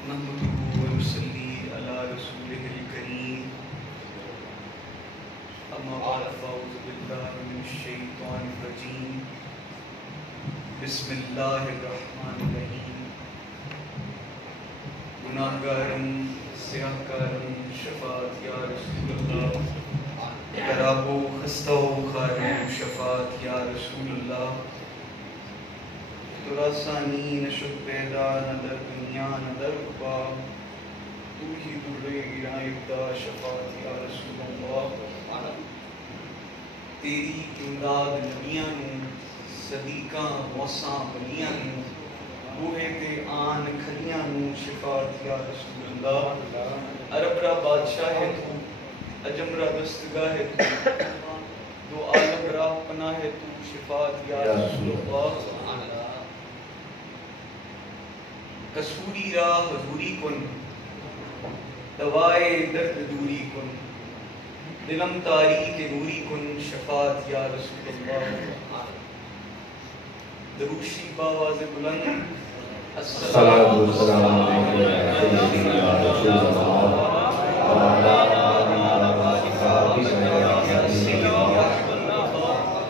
نحمده ونصلي على رسوله الكريم اما بعد فاعوذ بالله من الشیطان الرجیم بسم اللہ الرحمن الرحیم گناہگارم سیاہکارم شفاعت یا رسول اللہ خراب و خستہ و خارم شفاعت یا رسول اللہ تراسانی نشد پیدا نہ در دنیا نہ در عقبا تو ہی در گراں ابدا شفاعت یا رسول اللہ تیری امداد نبیاں نوں صدیقاں موساں بلیاں نوں بوہے تے آن کھلیاں نوں شفاعت یا رسول اللہ عرب را بادشاہ ہے تو عجم را دستگاہ ہے تو دو عالم را پناہ ہے تو شفاعت یا رسول اللہ کسوری را حضوری کن دوائے درد دوری کن دلم تاریک نوری کن شفاعت یا رسول اللہ دروشی باواز بلند الصلاة والسلام علیکم یا رسول اللہ وعلا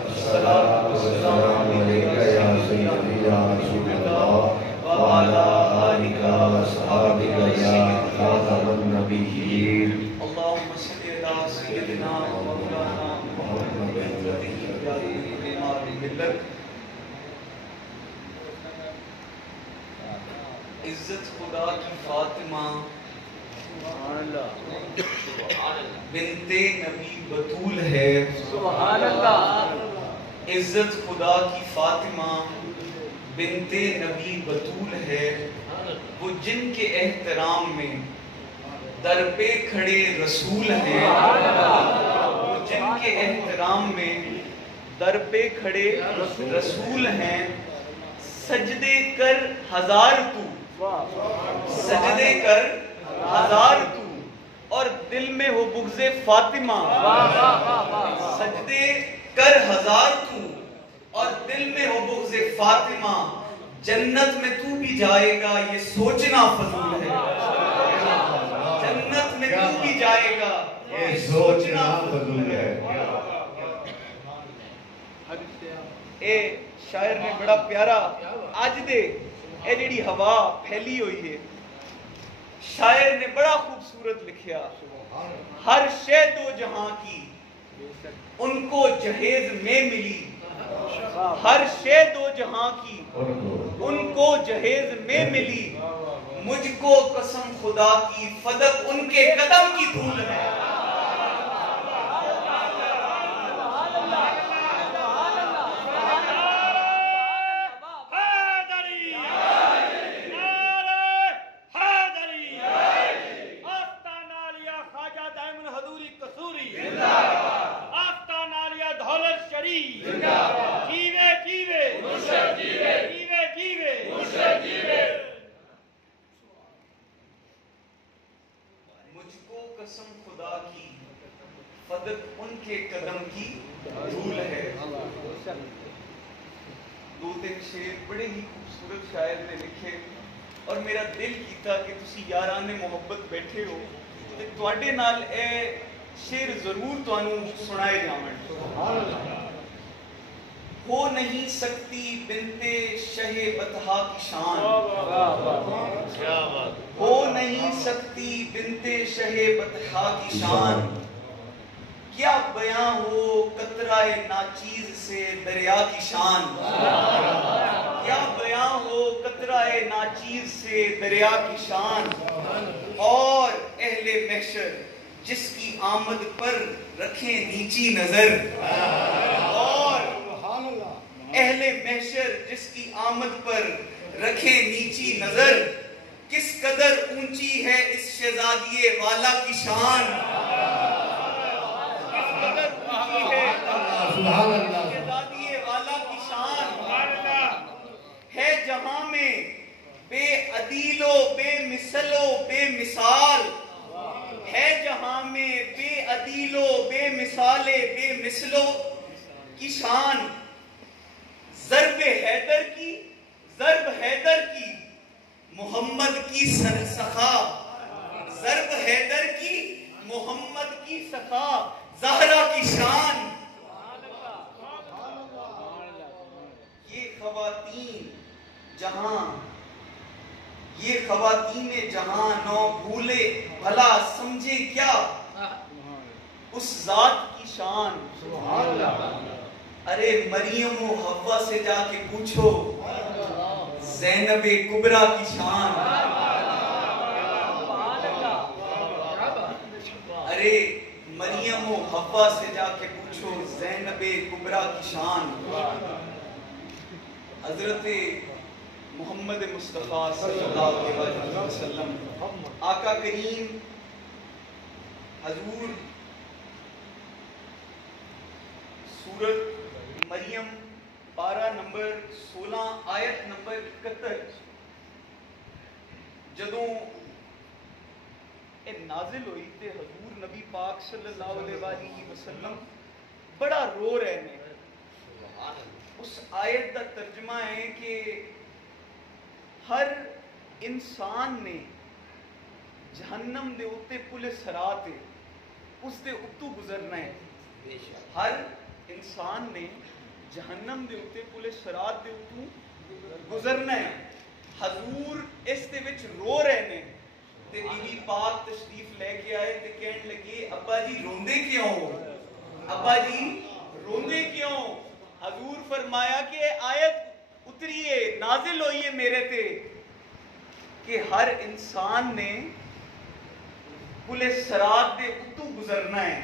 الصلاة والسلام علیکم یا سیدی یا رسول اللہ وعلا وصحابك يا خاتم النبيين اللهم صل على سيدنا ومولانا محمد يا ملت عزت خدا کی فاطمہ بنت نبی بطول ہے سبحان اللہ عزت خدا کی فاطمہ بنت نبی بطول ہے وہ جن کے احترام میں در پہ کھڑے رسول ہیں وہ جن کے احترام میں در پہ کھڑے رسول ہیں سجدے کر ہزار تو سجدے کر ہزار تو اور دل میں ہو بغض فاطمہ سجدے کر ہزار تو اور دل میں ہو بغض فاطمہ جنت میں تو بھی جائے گا یہ سوچنا فضول ہے جنت میں تو بھی جائے گا یہ سوچنا فضول ہے اے شاعر نے بڑا پیارا آج دے اے جڑی ہوا پھیلی ہوئی ہے شاعر نے بڑا خوبصورت لکھیا ہر شے دو جہاں کی ان کو جہیز میں ملی ہر شے دو جہاں کی ان کو جہیز میں ملی مجھ کو قسم خدا کی فدق ان کے قدم کی دھول ہے قسم خدا کی فدق ان کے قدم کی دھول ہے دو تین شعر بڑے ہی خوبصورت شاعر نے لکھے اور میرا دل کیتا کہ تسی یاران محبت بیٹھے ہو تے تواڈے نال اے شعر ضرور تانوں سنائے جاون ہو نہیں سکتی بنت شہ بطحا کی شان ہو نہیں سکتی بنت شہ بطحا کی شان کیا بیاں ہو قطرہ ناچیز سے دریا کی شان کیا بیاں ہو قطرہ ناچیز سے دریا کی شان اور اہل محشر جس کی آمد پر رکھیں نیچی نظر اور اہل محشر جس کی آمد پر رکھیں نیچی نظر کس قدر اونچی ہے اس شہزادی والا کی شان کس قدر اونچی ہے شہزادی والا کی شان ہے جہاں میں بے عدیل و بے مثل و بے مثال ہے جہاں میں بے عدیل و بے مثال بے مثل کی شان ضرب حیدر کی محمد کی سخا، ضرب حیدر کی محمد کی سخا، زہرا کی شان. یہ خواتین جہاں، یہ خواتین جہاں نو بھولے بھلا سمجھے کیا اس ذات کی شان. ارے مریم و حوا سے جا کے پوچھو زینب کبریٰ کی شان. ارے مریم و حوا سے جا کے پوچھو زینب کبریٰ کی شان. حضرت محمد مصطفیٰ صلی اللہ علیہ وسلم آقا کریم حضور سورت مریم پارہ نمبر 16 آیت نمبر 71 جدوں اے نازل ہوئی تے حضور نبی پاک صلی اللہ علیہ وسلم بڑا رو رہے ہیں. اس آیت دا ترجمہ ہے کہ ہر انسان نے جہنم دے اتے پلے سراتے اس دے اتو گزرنا ہے. ہر انسان نے جہنم دے اتے پلے سرات دے اتو گزرنا ہے. حضور اس دے وچ رو رہے نے تے بی بی پاک تشریف لے کے آئے تے کہن لگے ابا جی روندے کیوں؟ ابا جی روندے کیوں؟ حضور فرمایا کہ آیت اتری ہے نازل ہوئی ہے میرے تے کہ ہر انسان نے پلے سرات دے اتو گزرنا ہے.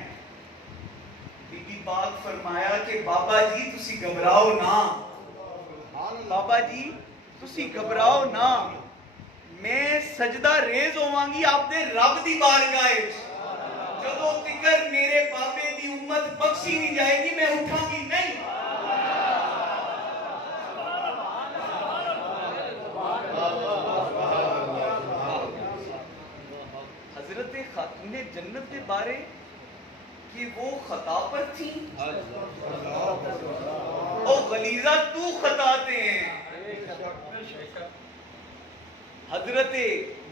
بی بی پاک فرمایا کہ بابا جی تسی گھبراؤ نہ، بابا جی تسی گھبراؤ نہ، میں سجدہ ریز ہوواں گی آپ دے رب دی بارگاہ وچ. جدوں تکر میرے بابے دی امت بخشی نہیں جائے گی میں اٹھاں گی نہیں. حضرت خاتون جنت کے بارے کہ وہ خطا پر تھی اور غلیظہ تو خطاتے ہیں. حضرت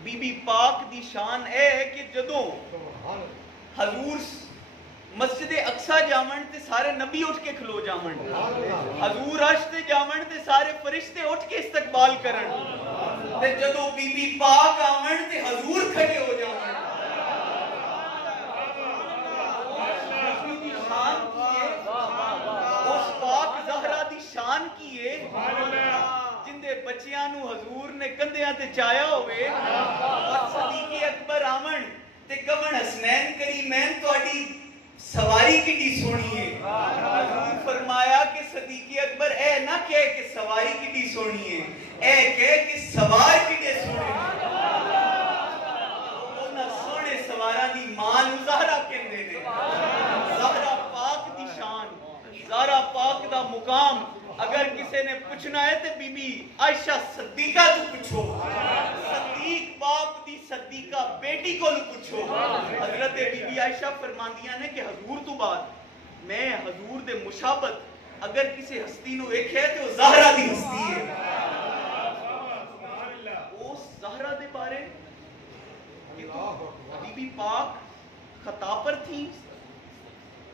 بی بی پاک دی شان اے ہے کہ جدوں حضور مسجد اقصی جاون تے سارے نبی اٹھ کے کھلو جاون، حضور عرش تے جاون تے سارے فرشتے اٹھ کے استقبال کرن، تے جدوں بی بی پاک آون تے حضور کھڑے ہو جاون. اس پاک زہرا دی شان کی ہے جن دے بچیاں نو حضور نے کندھیاں تے چایا ہوئے اور صدیق اکبر آمن تے کون حسنین کریمین تہاڈی سواری کڈی سونی ہے. حضور فرمایا کہ صدیق اکبر اے نہ کہے کہ سواری کڈی سونی ہے، اے کہے کہ سوار کڈے سونے ہیں. انہاں سونے سواراں دی ماں نو زہرا کہندے نے. زہرا پاک دی شان، زہرا پاک دا مقام اگر کسی نے پوچھنا ہے تو بی بی عائشہ صدیقہ تو پوچھو، صدیق باپ دی صدیقہ بیٹی کو پوچھو. حضرت بی بی عائشہ فرماندیاں نے کہ حضور تو بعد میں حضور دے مشابت اگر کسی ہستی نو ایک ہے تو زہرا دی ہستی ہے. اس زہرا دے بارے کہ بی بی پاک خطا پر تھی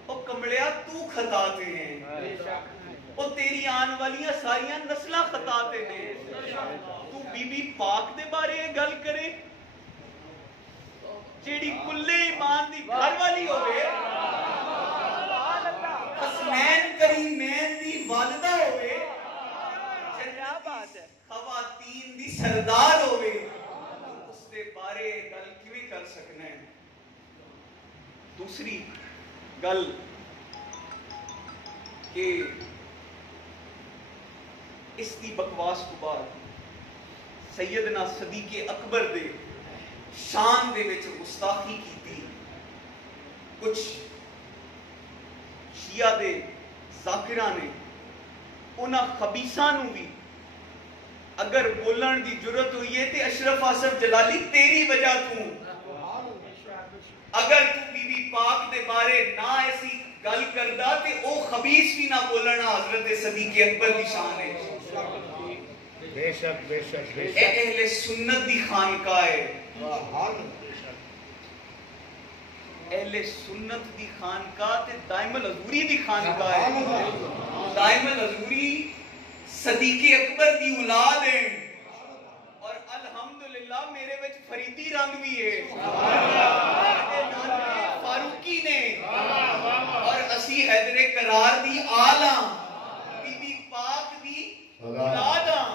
اور کمڑیا تو خطاتے ہیں، اور تیری آن والیاں ساریاں نسلہ خطاتے ہیں. تو بی بی پاک دے بارے گل کرے جیڑی کلے ایمان دی گھر والی ہوئے، حسنین کریمین دی والدہ ہوئے، خواتین دی سردار ہوئے، اس دے بارے گل کیویں کر سکنے ہیں. دوسری گل کہ اس دی بکواس کو بعد سیدنا صدیق اکبر دے شان دے وچ گستاخی کیتی. کچھ شیعہ دے ذاکراں نے انہاں خبیثاں نو بھی اگر بولن دی جرت ہوئی ہے تے اشرف آصف جلالی تیری وجہ تو اگر تو بی بی پاک دے بارے نہ ایسی گل کردا تے او خبیث بھی نہ بولنا حضرت صدیق اکبر دی شان ہے. بے شک بے شک بے اے اہل سنت دی خانقاہ ہے، اہل سنت دی خانقاہ تے دائم الحضوری دی خانقاہ ہے۔ دائم الحضوری صدیق اکبر دی اولاد ہے اور الحمدللہ میرے وچ فریدی رنگ بھی ہے، فاروقی نے، اور اسی حیدر قرار دی آل ہاں، بی بی پاک دی اولاد ہاں،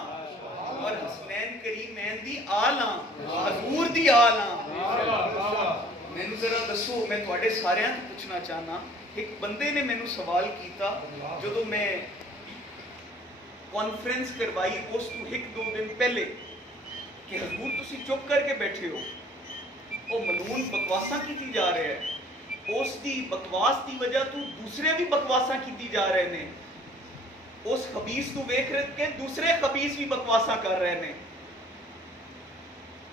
اور حسنین کریمین دی آل ہاں، حضور دی آل ہاں۔ میں نے ذرا دسو، میں تواڈے سارے ہیں پوچھنا چاہنا، ایک بندے نے میں نے سوال کیتا جدو میں کانفرنس کروائی اس تو ایک دو دن پہلے کہ حضور تسی چپ کر کے بیٹھے ہو، وہ ملعون بکواساں کیتی جا رہے ہیں، اس دی بکواس دی وجہ تو دوسرے بھی بکواساں کیتی جا رہے ہیں، اس خبیث کو ویکھ کے دوسرے خبیث بھی بکواساں کر رہے ہیں،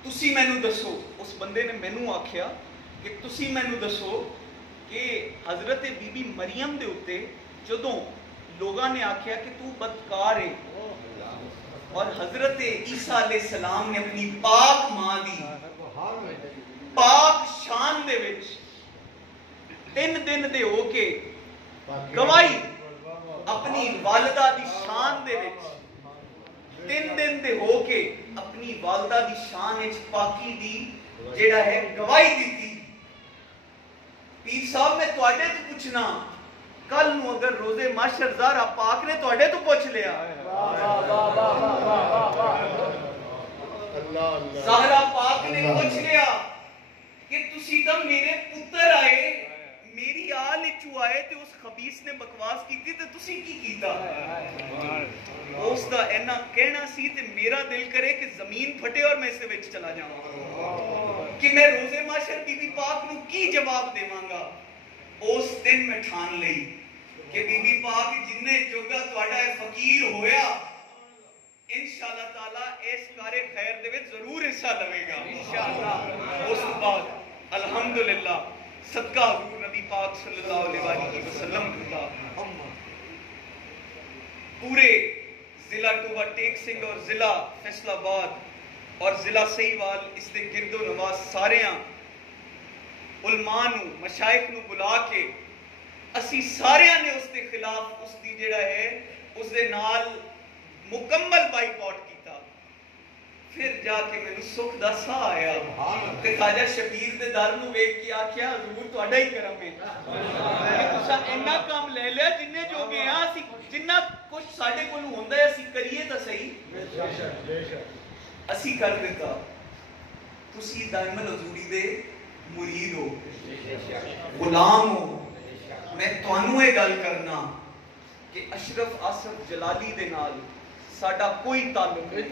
تسی میں نے دسو۔ اس بندے نے میں نے آکھیا کہ تسی میں نے دسو کہ حضرت بی بی مریم دے اتے جدوں لوگاں نے آکھیا کہ تو بدکار ہے، اور حضرت عیسیٰ علیہ السلام نے اپنی پاک ماں دی پاک شان دے وچ 3 دن دے ہو کے گواہی اپنی والدہ دی شان دے وچ 3 دن دے ہو کے اپنی والدہ دی شان وچ پاکی دی جیڑا ہے گواہی دیتی۔ پیر صاحب میں تواڈے تو پوچھنا، کل نو اگر روزے معاشر زہرا پاک نے تواڈے تو پوچھ لیا، زہرا پاک نے پوچھ لیا کہ تسی تو میرے پتر آئے، میری آل وچوں آئے تے اس خبیث نے بکواس کیتی تے تسی کی کیتا؟ اس دا اینا کہنا سی تے میرا دل کرے کہ زمین پھٹے اور میں اس وچ چلا جاؤں کہ میں روزے معاشر بی بی پاک نو کی جواب دیواں گا۔ اس دن میں ٹھان لئی کہ بی بی پاک جننے جوگا تواڈا فقیر ہویا انشاءاللہ تعالی اس کار خیر دے وچ ضرور حصہ لوے گا انشاءاللہ۔ اس بعد الحمدللہ صدقہ حضور نبی پاک صلی اللہ علیہ وسلم کا پورے ضلع ٹوبہ ٹیک سنگھ اور ضلع فیصل آباد اور ضلع سہیوال اس دے گرد و نواز ساریاں علماء نو مشائخ نو بلا کے اسی ساریاں نے اس دے خلاف اس دی جڑا ہے اس دے نال مکمل بائی کاٹ کیتا۔ پھر جا کے میں نے سکھ دا سا آیا تے خواجہ شبیر دے در نو ویکھ کے آکھیا حضور تہاڈا ہی کرم ہے کہ تساں اینا کام لے لیا جننے جو گے ہاں اسی جنہ کچھ ساڈے کول ہوندا ہے اسی کریے تا صحیح، اسی کر دیتا۔ تسی دائم الحضوری دے مرید ہو، غلام ہو۔ میں تانوں یہ گل کرنا کہ اشرف آصف جلالی دے نال ساڈا کوئی تعلق نہیں،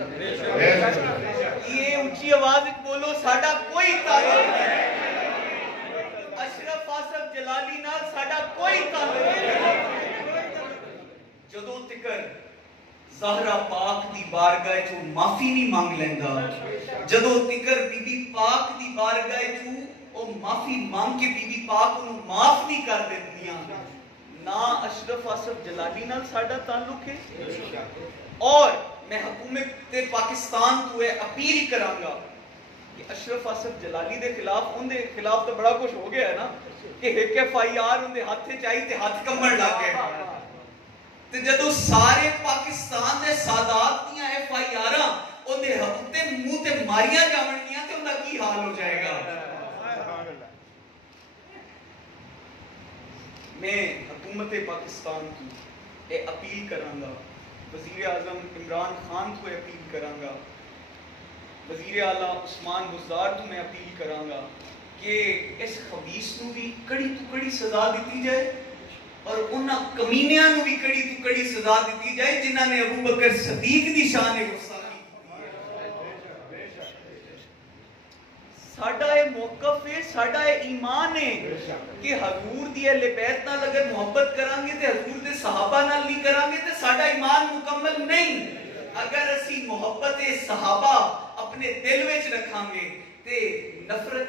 یہ اونچی آواز بولو، ساڈا کوئی تعلق نہیں، اشرف آصف جلالی نال ساڈا کوئی تعلق نہیں۔ جدوں تکر زہرا پاک دی بارگاہ چوں معافی نہیں مانگ لیندا، جدوں تکر بی بی پاک دی بارگاہ چوں او معافی مانگ کے بی بی پاک انہوں معاف نہیں کر دیندیاں، نہ اشرف آصف جلالی نال ساڈا تعلق ہے۔ اور میں حکومت پاکستان تو اپیل کراں گا کہ اشرف آصف جلالی دے خلاف ان دے خلاف تو بڑا کچھ ہو گیا ہے نا کہ ایک FIR ان دے ہاتھ چاہی تے ہاتھ کمبڑ لگ گئے، تے جدو سارے پاکستان دے سادات دیاں FIR ان دے ہاتھ تے منہ تے ماریاں جاونگیاں تے ان دا کی حال ہو جائے گا۔ میں حکومت پاکستان کی اے اپیل کراں گا، وزیر اعظم عمران خان کو اپیل کراں گا، وزیر اعلیٰ عثمان بزدار تو میں اپیل کراں گا کہ اس خبیث نو بھی کڑی تو کڑی سزا دیتی جائے اور انہاں کمینیاں نو بھی کڑی تو کڑی سزا دیتی جائے جنہاں نے ابو بکر صدیق دی شان گستاخی ساڈا اے موقف ہے، ساڈا اے ایمان ہے کہ حضور دی اہل بیت نال اگر محبت کران گے تے حضور دے صحابہ نال نہیں کران گے تے ساڈا ایمان مکمل نہیں۔ اگر اسی محبت صحابہ اپنے دل وچ رکھاں گے تے نفرت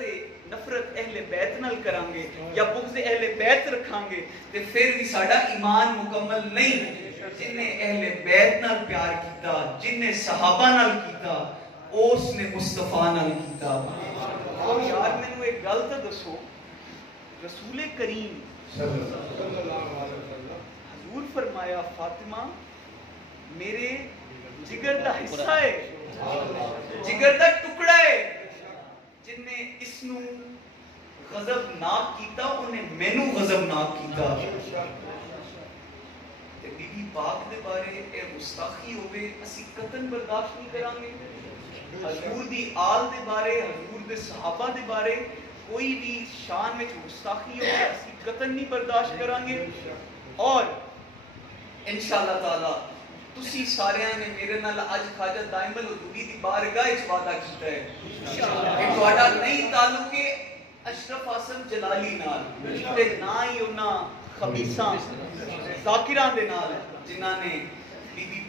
اہل بیت نال کران گے یا بغض اہل بیت رکھاں گے تے پھر بھی ساڈا ایمان مکمل نہیں. جن نے اہل بیت نال پیار کیتا, جن نے صحابہ نال کیتا, اس نے مصطفیٰ نال کیتا. یار مینوں ایک گل تے دسو, رسول کریم حضور فرمایا فاطمہ میرے جگر دا حصہ ہے, جگر دا ٹکڑا ہے. جن نے اس نو غضبناک کیتا انہیں مینوں غضبناک کیتا. تے بی بی پاک دے بارے اے گستاخی ہوئے اسی قطن برداشت نہیں کران گے. حضور دی آل دے بارے, حضور دے صحابہ دے بارے کوئی بھی شان میں گستاخی ہوئے اسی قطن نہیں برداشت کران گے. اور انشاءاللہ تعالی تسی سارے نے میرے نال اج خواجہ دائم الحضوری دی بارگاہ وچ وعدہ کیتا ہے کہ تہاڈا نہیں تعلق ہے اشرف حسن جلالی نال تے نہ ہی انہاں خبیثاں ذاکراں دے نال جنہاں نے بی بی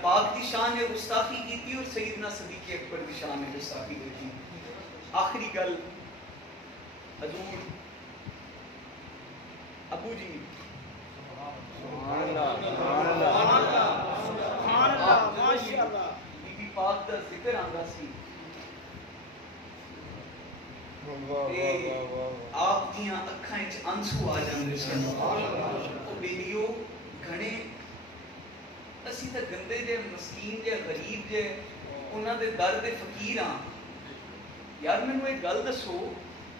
پاک دی شان میں گستاخی کیتی اور سیدنا صدیق اکبر دی شان میں گستاخی کیتی. آخری گل حضور ابو جی بی بی پاک دا ذکر آندا سی آپ دیاں اکھاں وچ آنسو آ جاندے سن. او بیلیو گھنے اسی تے گندے جے مسکین جے غریب جے انہاں دے در دے فقیر ہاں. یار مینوں ایک گل دسو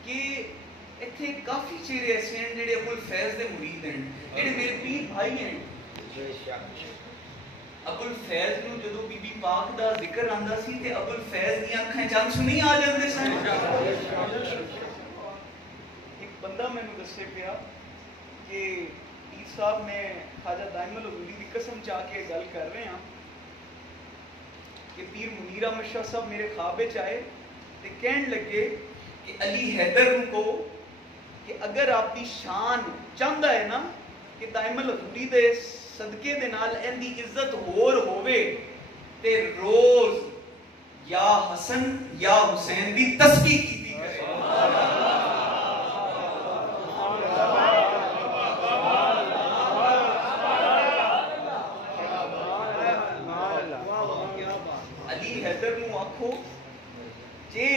کہ ایتھے کافی چہرے ایسے ہیں جڑے ابو الفیض دے مرید ہیں, جڑے میرے پیر بھائی ہیں. ابو الفیض نو جدو بی بی پاک دا ذکر آندا سی تے ابو الفیض دیاں اکھاں وچ آنسو نہیں آ جاندے سن. ایک بندہ مینوں دسے پیا کہ پیر صاحب میں خواجہ دائم الحضوری دی قسم چاہ کے گل کر رہے ہیں کہ پیر منیر احمد شاہ صاحب میرے خواب وچ آئے تے کہن لگے کہ علی حیدر کو کہ اگر آپ دی شان چاہندا ہے نا کہ دائم الحضوری دے صدقے دے نال ایندی عزت ہور ہووے تے روز یا حسن یا حسین دی تسبیح کیتی کرے. علی حیدر نو آکھو جے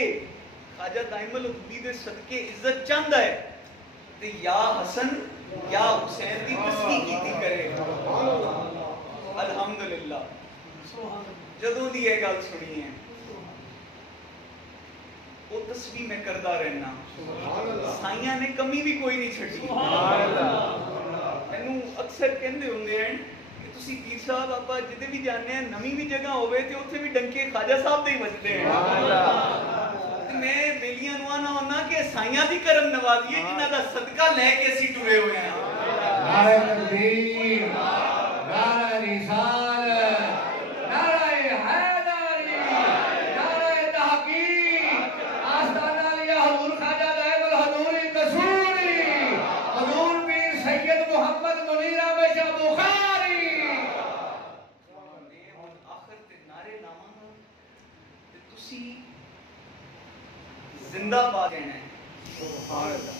خواجہ دائم الحضوری دے صدقے عزت چاہندا ہے تے یا حسن یا حسین دی تسبیح کیتی کرے. الحمدللہ جدوں دی یہ گل سنی ہے وہ تسبیح میں کردا رہنا. سائیاں نے کمی بھی کوئی نہیں چھڈی. مینوں اکثر کہندے ہوندے ہیں کہ تسی پیر صاحب آپا جدے بھی جانے ہیں نویں بھی جگہ ہوئے تے اوتھے بھی ڈنکے خواجہ صاحب دے ہی بجدے ہیں. میں بیلیاں نو آنا ہونا کہ سائیاں دی کرم نوازی ہے جنہاں دا صدقہ لے کے اسی ٹرے ہوئے ہیں. نعرہ تکبیر, نعرہ رسالت, نعرہ حیدری, نعرہ تحقیق, آستانہ لیا حضور خواجہ دائم الحضوری قصوری, حضور پیر سید محمد منیر احمد شاہ بخاری. آخر تے نعرے لاواں گا تے تسی زندہ باد کہنا ہے. سبحان اللہ.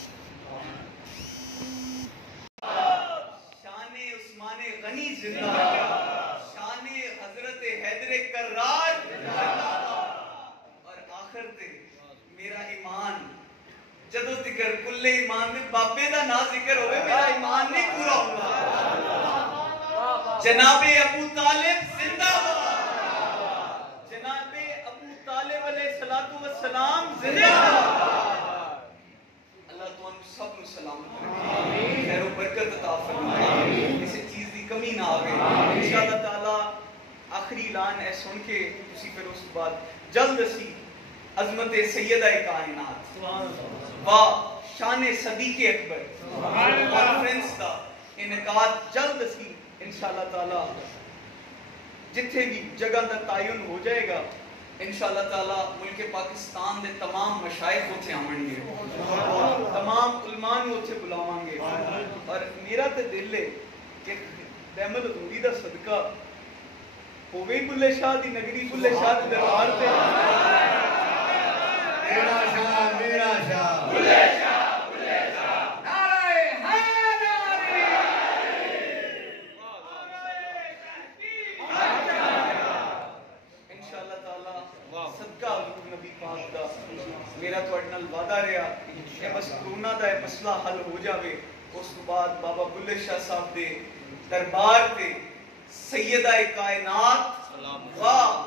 شان عثمان غنی زندہ باد, شان حضرت حیدر کرار زندہ باد. اور آخر تے میرا ایمان جدو ذکر کل ایمان میں بابے دا نا ذکر ہوئے میرا ایمان نہیں پورا ہوگا. جناب ابو طالب زندہ باد, جناب ابو طالب علیہ السلام زندہ باد. اللہ تمہیں سب نو سلامت رکھے, خیر و برکت عطا فرمائے, کسی چیز دی کمی نہ آوے. انشاءاللہ تعالی آخری اعلان ہے سن کے اسی پھر اس بعد جلد اسی عظمت سیدہ کائنات و شان صدیق اکبر کانفرنس دا انعقاد جلد اسی انشاءاللہ تعالی جتھے بھی جگہ دا تعین ہو جائے گا انشاءاللہ تعالی ملک پاکستان دے تمام مشائخ ہوتے آمن گے, تمام علماء ہوتے بلاوان گے. اور میرا تے دل ہے کہ دائم الحضوری دا صدقہ ہوے بلے شاہ دی نگری بلے شاہ دے دربار تے میرا شاہ بلے شاہ نعرہ حیدری انشاءاللہ تعالی صدقہ حضور نبی پاک دا میرا تواڈے نال وعدہ رہا کہ بس کرونا دا مسئلہ حل ہو جاوے اس تو بعد بابا بلے شاہ صاحب دے دربار تے سیدہ کائنات واہ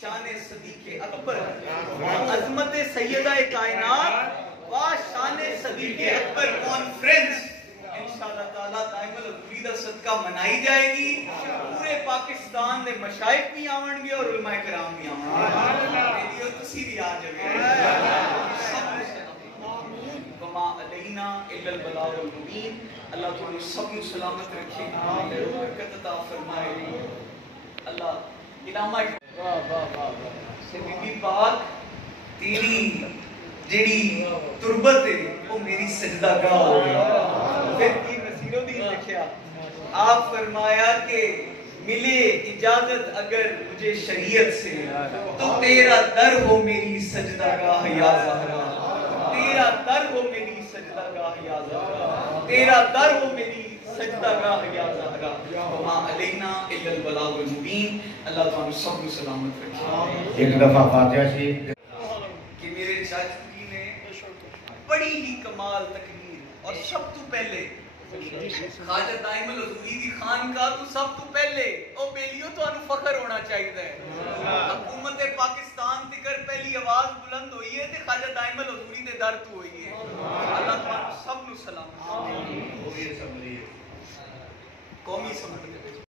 شان صدیق اکبر عظمت سیدہ کائنات واہ شان صدیق اکبر کانفرنس انشاءاللہ تعالی دائم الحضوری دا صدقہ منائی جائے گی پورے پاکستان دے مشائخ بھی آون گے اور علماء کرام بھی آون گے اور تسی بھی آ جائے وما علینا الا البلاغ المبین اللہ تعالی سب کو سلامت رکھے برکت عطا فرمائے اللہ علامہ سے بی بی پاک تیری جیڑی تربت ہے وہ میری سجدہ گاہ ہو گئی پھر کی نصیر الدین لکھیا آپ فرمایا کہ ملے اجازت اگر مجھے شریعت سے تو تیرا در ہو میری سجدہ گاہ یا زہرا تیرا در ہو میری سجدہ گاہ یا زہرا تیرا در ہو میری سجدہ گاہ یا زہرا وما علینا الا البلاغ المبین اللہ تعالیٰ سب کو سلامت رکھے ایک دفعہ فاتحہ شریف کہ میرے چاچو جی نے بڑی ہی کمال تقریر اور سب تو پہلے خواجہ دائم الحضوری دی خانقاہ تو سب تو پہلے او بیلیو تو انو فخر ہونا چاہیے حکومت پاکستان تکر پہلی آواز بلند ہوئی ہے تے خواجہ دائم الحضوری دے در تو ہوئی ہے اللہ تعالیٰ سب نو سلام قومی سمجھ